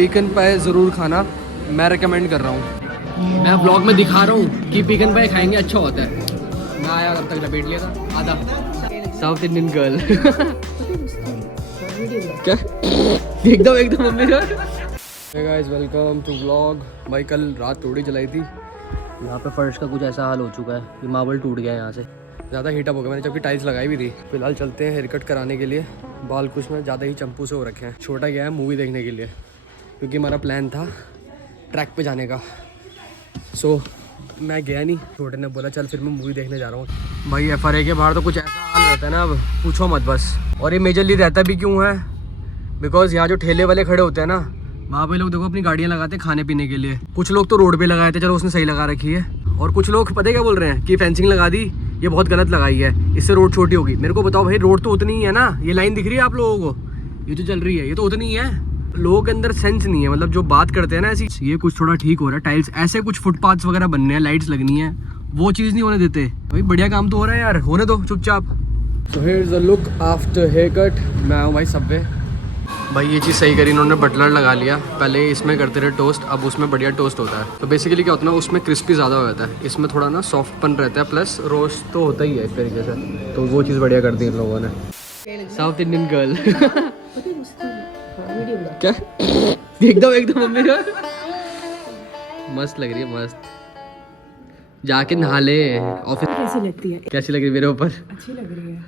पिकन pie ज़रूर खाना, मैं रिकमेंड कर रहा हूँ। मैं ब्लॉग में दिखा रहा हूँ कि पिकन पाए खाएंगे अच्छा होता है। मैं आया तब तक लपेट लिया था आधा। साउथ इंडियन गर्ल क्या एकदम एकदम मम्मी का। Hey guys welcome to vlog. भाई कल रात थोड़ी जलाई थी, यहाँ पे फर्श का कुछ ऐसा हाल हो चुका है, ये मार्बल टूट गया है यहाँ से, ज़्यादा हीटअप हो गया। मैंने जबकि टाइल्स लगाई भी थी। फिलहाल चलते हैं हेयर कट कराने के लिए। बाल कुछ में ज़्यादा ही चंपू से हो रखे हैं। छोटा गया है मूवी देखने के लिए, क्योंकि हमारा प्लान था ट्रैक पे जाने का। सो मैं गया नहीं, छोटे ने बोला चल फिर मैं मूवी देखने जा रहा हूँ। भाई FRA के बाहर तो कुछ ऐसा हाल रहता है ना, अब पूछो मत बस। और ये मेजरली रहता भी क्यों है, बिकॉज यहाँ जो ठेले वाले खड़े होते हैं ना, वहाँ पे लोग देखो अपनी गाड़ियाँ लगाते हैं खाने पीने के लिए। कुछ लोग तो रोड पे लगाए थे, चलो उसने सही लगा रखी है। और कुछ लोग पता है क्या बोल रहे हैं कि फेंसिंग लगा दी, ये बहुत गलत लगाई है, इससे रोड छोटी होगी। मेरे को बताओ भाई, रोड तो उतनी ही है ना, ये लाइन दिख रही है आप लोगों को, ये जो चल रही है ये तो उतनी ही है। लोगों के अंदर सेंस नहीं है, मतलब जो बात करते हैं ना ऐसी। ये कुछ थोड़ा ठीक हो रहा है, टाइल्स ऐसे कुछ फुटपाथ्स वगैरह बनने हैं, लाइट्स लगनी है, वो चीज़ नहीं होने देते। भाई बढ़िया काम तो हो रहा है यार, होने दो चुपचाप। So here is the look after hair cut. मैं आऊँ भाई सबवे। भाई ये चीज़ सही करी इन्होंने, बटलर लगा लिया। पहले इसमें करते रहे टोस्ट, अब उसमें बढ़िया टोस्ट होता है। तो बेसिकली क्या होता है ना, उसमें क्रिस्पी ज़्यादा हो जाता है, इसमें थोड़ा ना सॉफ्टपन रहता है, प्लस रोस्ट तो होता ही है एक तरीके से। तो वो चीज़ बढ़िया कर दी इन लोगों ने। साउथ इंडियन गर्ल क्या एकदम एकदम मम्मी का मस्त लग रही है, मस्त। जाके नहा ले ऑफिस। कैसी लगती है? कैसी लग रही है मेरे ऊपर? अच्छी लग रही है।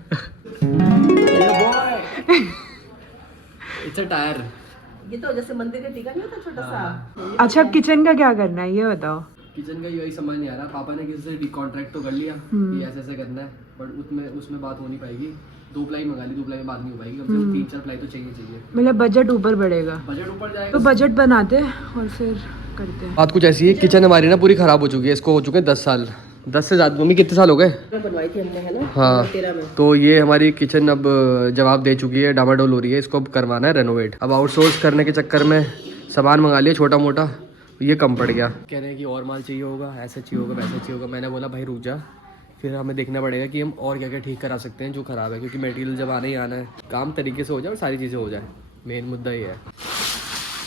It's a tyre. ये तो जैसे मंदिर का टीका नहीं होता छोटा सा। अच्छा अब किचन का क्या करना है ये बताओ। किचन का यही समझ नहीं आ रहा। पापा ने किसी से कॉन्ट्रैक्ट तो कर लिया कि ऐसे ऐसे करना है, बट उसमें बात हो नहीं पाएगी। 2 प्लाई मंगा ली, 2 प्लाई में बात नहीं हो पाएगी, कम से कम 3-4 प्लाई तो चाहिए। मतलब बजट ऊपर बढ़ेगा। बजट ऊपर जाएगा तो बजट बनाते हैं और फिर करते हैं। बात कुछ ऐसी है, किचन हमारी ना पूरी खराब हो चुकी है, इसको हो चुके हैं 10 साल, 10 से ज़्यादा। मम्मी कितने साल हो गए? बनवाई थी हमने, है ना? हाँ 13 में। तो ये हमारी किचन अब जवाब दे चुकी है, डामाडोल हो रही है, इसको अब करवाना है रेनोवेट। अब आउटसोर्स करने के चक्कर में सामान मंगा लिया छोटा मोटा, ये कम पड़ गया। कह रहे हैं कि और माल चाहिए होगा, ऐसा चाहिए होगा, वैसा चाहिए होगा। मैंने बोला भाई रुक जा, फिर हमें देखना पड़ेगा कि हम और क्या क्या ठीक करा सकते हैं जो ख़राब है, क्योंकि मटेरियल जब आना ही आना है, काम तरीके से हो जाए और सारी चीज़ें हो जाए, मेन मुद्दा ये है।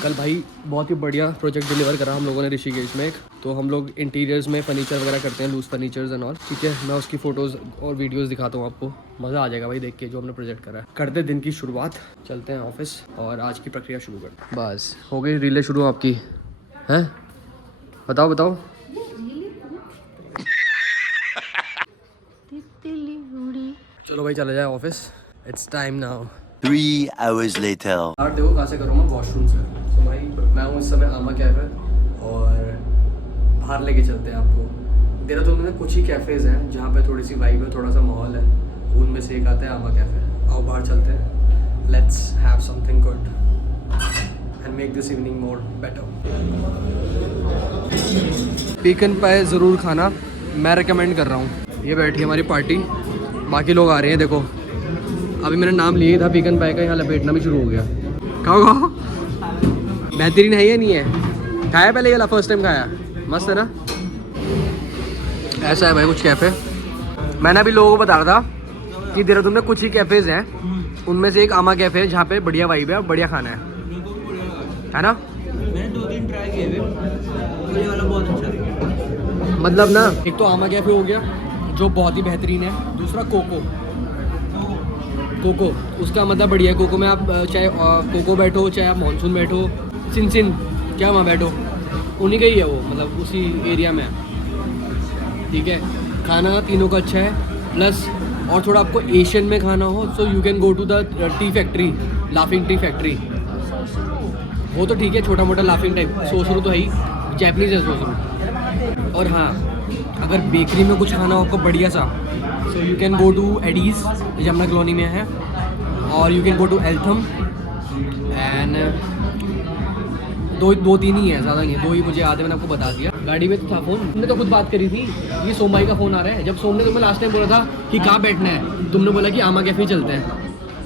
कल भाई बहुत ही बढ़िया प्रोजेक्ट डिलीवर करा हम लोगों ने ऋषिकेश में एक। तो हम लोग इंटीरियर्स में फर्नीचर वगैरह करते हैं, लूज फर्नीचर्स एंड ऑल, ठीक है। मैं उसकी फ़ोटोज़ और वीडियोस दिखाता हूँ आपको, मज़ा आ जाएगा भाई देख के जो हमने प्रोजेक्ट करा है। करते दिन की शुरुआत, चलते हैं ऑफिस और आज की प्रक्रिया शुरू करते हैं। बस हो गई रीलें शुरू आपकी, हैं? बताओ बताओ। चलो भाई चला जाए office, it's time now. 3 hours later. यार देखो कहाँ से करूँगा, वॉशरूम से। तो भाई मैं हूँ इस समय आमा कैफ़े, और बाहर लेके चलते हैं आपको। देहरादून में कुछ ही कैफ़ेज़ हैं जहाँ पे थोड़ी सी वाइब है, थोड़ा सा माहौल है, उनमें से एक आता है आमा कैफ़े। आओ बाहर चलते हैं, let's have something good and make this evening more better. Pecan pie ज़रूर खाना, मैं रिकमेंड कर रहा हूँ। ये बैठी हमारी पार्टी, बाकी लोग आ रहे हैं देखो। अभी मैंने नाम लिया था पिकन पाए का, यहाँ लपेटना भी शुरू हो गया। खाओ बेहतरीन है या नहीं है? खाया पहले ये वाला, फर्स्ट टाइम खाया, मस्त है ना? ऐसा है भाई कुछ कैफ़े। मैंने अभी लोगों को बता रहा था कि देहरादून में कुछ ही कैफ़ेज़ हैं, उनमें से एक आमा कैफ़े है जहाँ पे बढ़िया वाइब है और बढ़िया खाना है ना? मैंने 2-3 ट्राई किए थे, ये वाला बहुत अच्छा लगा। मतलब ना, एक तो आमा कैफ़े हो गया जो बहुत ही बेहतरीन है, दूसरा कोको उसका मतलब बढ़िया है। कोको में आप चाहे कोको बैठो, चाहे आप मानसून बैठो, सिन क्या वहाँ बैठो, उन्हीं का ही है वो, मतलब उसी एरिया में, ठीक है। खाना तीनों का अच्छा है, प्लस और थोड़ा आपको एशियन में खाना हो so you can go to the tea factory, laughing tea factory. वो तो ठीक है, छोटा मोटा लाफिंग टाइप, सोसरू तो है ही, जैपनीज है सोसरू। और हाँ, अगर बेकरी में कुछ खाना हो आपको बढ़िया सा, so you can go to Eddie's, Jamuna colony में है, और you can go to Eltham and दो तीन ही है, ज़्यादा नहीं है, 2 ही मुझे याद है, मैंने आपको बता दिया। गाड़ी में तो था फ़ोन, तुमने तो खुद बात करी थी, ये सोम भाई का फ़ोन आ रहा है। जब सोम ने तुम्हें लास्ट टाइम बोला था कि कहाँ बैठना है, तुमने बोला कि आमा कैफ़े चलते हैं,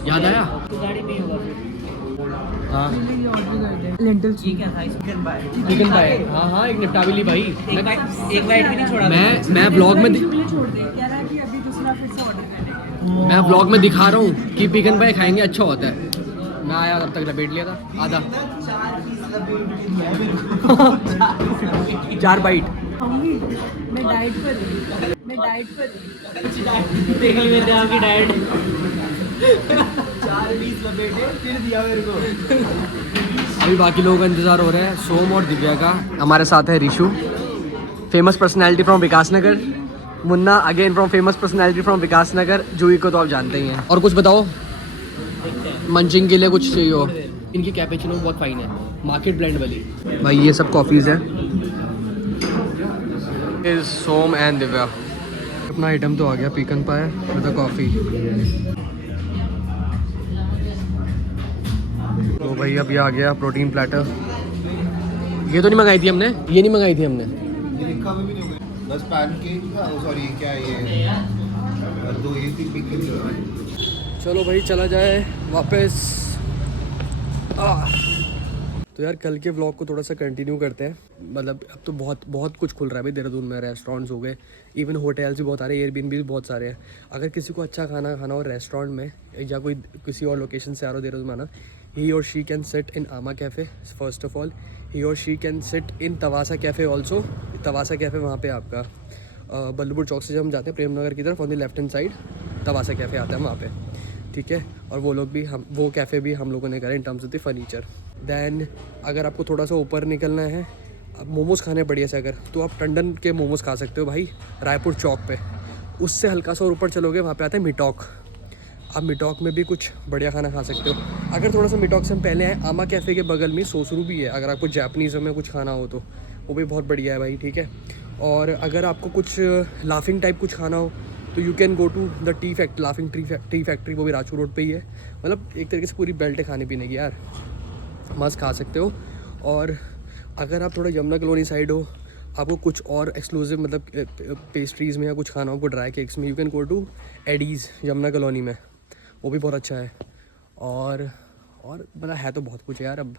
याद आया? तो गाड़ी में होगा फिर। हाँ लेंटल ठीक है था, चिकन पाए। हाँ एक निपटा भी ली भाई। एक बाइट भी नहीं छोड़ा। मैं ब्लॉग में छोड़ दे, कह रहा है कि अभी दूसरा फिर से ऑर्डर करने। मैं ब्लॉग में दिखा रहा हूँ कि पिकन पाए खाएंगे अच्छा होता है। मैं आया तब तक लपेट लिया था आधा। लपेट दिया है मेरे को। 4 बाइट। खाऊंगी मैं डाइट पर हूँ, मैं डाइट पर हूँ। देख ली मेरे आपकी डाइट। 4 पीस लपेटे फिर दिया मेरे को। अभी बाकी लोगों का इंतज़ार हो रहा है, सोम और दिव्या का। हमारे साथ है Rishu, famous personality from Vikas Nagar. Munna again from famous personality from Vikas Nagar. Juhi को तो आप जानते ही हैं। और कुछ बताओ, मंचिंग के लिए कुछ चाहिए हो? इनकी कैपेचिनो बहुत फाइन है, मार्केट ब्लेंड वाली। भाई ये सब कॉफ़ीज़ हैं। Is Som and Divya. अपना आइटम तो आ गया, पीकन पाए विद कॉफ़ी। तो भाई अब ये आ गया प्रोटीन प्लेटर। ये तो नहीं मंगाई थी हमने, ये नहीं मंगाई थी हमने। लिखा भी नहीं होगा, बस पैनकेक था। सॉरी क्या ये 2 ये 3 पिकल। चलो भाई चला जाए वापस। तो यार कल के व्लॉग को थोड़ा सा कंटिन्यू करते हैं। मतलब अब तो बहुत कुछ खुल रहा है भाई देहरादून में। रेस्टोरेंट्स हो गए, इवन होटल्स भी बहुत आ रहे हैं, एयरबीएनबी भी बहुत सारे हैं। अगर किसी को अच्छा खाना खाना हो रेस्टोरेंट में, या कोई किसी और लोकेशन से आ रहा हो देहरादून में आना, ही और she can sit in Aama cafe first of all. He और she can sit in Tavasa cafe also. Tavasa cafe वहाँ पे आपका बल्लभपुर चौक से जब हम जाते हैं प्रेमनगर की तरफ, on the left hand side Tavasa cafe आता है वहाँ पे, ठीक है। और वो लोग भी वो कैफ़े भी हम लोगों ने करा in terms of the furniture. Then अगर आपको थोड़ा सा ऊपर निकलना है, अब मोमोज़ खाने बढ़िया से अगर, तो आप टंडन के मोमोज़ खा सकते हो भाई, रायपुर चौक पे। उससे हल्का सा और ऊपर चलोगे, वहाँ पे आता है मिटॉक। आप मिटॉक में भी कुछ बढ़िया खाना खा सकते हो। अगर थोड़ा सा मिटॉक से हम पहले आए, आमा कैफ़े के बगल में सोसरू भी है। अगर आपको जापानीज़ में कुछ खाना हो तो वो भी बहुत बढ़िया है भाई, ठीक है। और अगर आपको कुछ लाफिंग टाइप कुछ खाना हो तो you can go to the tea factory, laughing tea factory, वो भी राजपुर रोड पे ही है। मतलब एक तरीके से पूरी बेल्ट है खाने पीने की यार, मस्त खा सकते हो। और अगर आप थोड़ा यमुना कॉलोनी साइड हो, आपको कुछ और एक्सक्लूसिव मतलब पेस्ट्रीज़ में या कुछ खाना हो, ड्राई केक्स में, you can go to Eddie's Yamuna colony में, वो भी बहुत अच्छा है। और मतलब है तो बहुत कुछ है यार। अब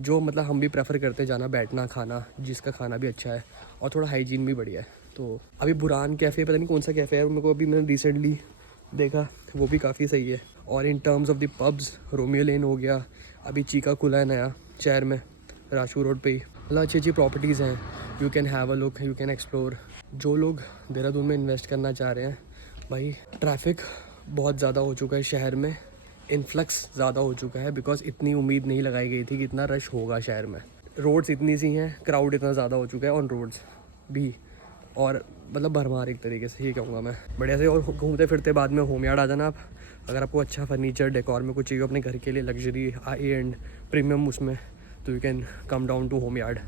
जो मतलब हम भी प्रेफर करते हैं जाना, बैठना, खाना, जिसका खाना भी अच्छा है और थोड़ा हाइजीन भी बढ़िया है। तो अभी बुरान कैफ़े, पता नहीं कौन सा कैफ़े है मेरे को, अभी मैंने रिसेंटली देखा, वो भी काफ़ी सही है। और in terms of the pubs, Romeo Lane हो गया, अभी चीका खुला है नया शहर में राजपुर रोड पे ही। मतलब अच्छी प्रॉपर्टीज़ हैं, you can have a look, you can explore. जो लोग देहरादून में इन्वेस्ट करना चाह रहे हैं भाई, ट्रैफिक बहुत ज़्यादा हो चुका है शहर में, इन्फ्लक्स ज़्यादा हो चुका है, बिकॉज इतनी उम्मीद नहीं लगाई गई थी कि इतना रश होगा शहर में। रोड्स इतनी सी हैं, क्राउड इतना ज़्यादा हो चुका है ऑन रोड्स भी, और मतलब भरमार एक तरीके से, ये कहूँगा मैं बढ़िया से। और घूमते फिरते बाद में होम यार्ड आ जाना आप। अगर आपको अच्छा फर्नीचर डेकोर में कुछ चाहिए अपने घर के लिए, लग्जरी एंड प्रीमियम उसमें, तो you can come down to home yard.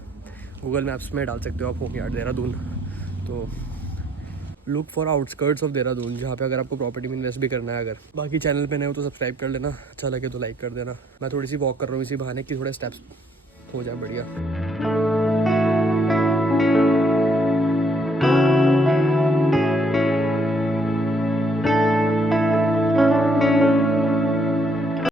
Google Maps में डाल सकते हो आप होम यार्ड देहरादून। तो look for outskirts of Dehradun, जहाँ पे अगर आपको प्रॉपर्टी में इन्वेस्ट भी करना है। अगर बाकी चैनल पे नए हो तो सब्सक्राइब कर लेना, अच्छा लगे तो लाइक कर देना। मैं थोड़ी सी वॉक कर रहा हूँ इसी बहाने कि थोड़े स्टेप्स हो जाए बढ़िया।